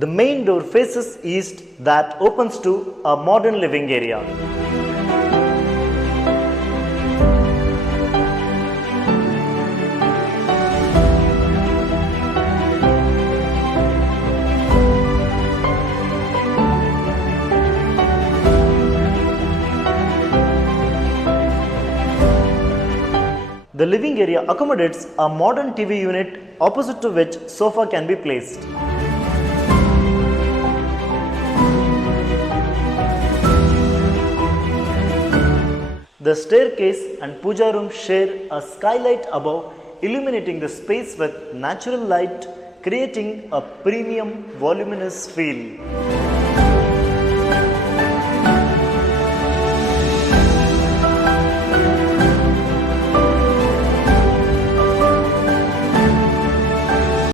The main door faces east that opens to a modern living area. The living area accommodates a modern TV unit opposite to which sofa can be placed. The staircase and puja room share a skylight above, illuminating the space with natural light, creating a premium voluminous feel.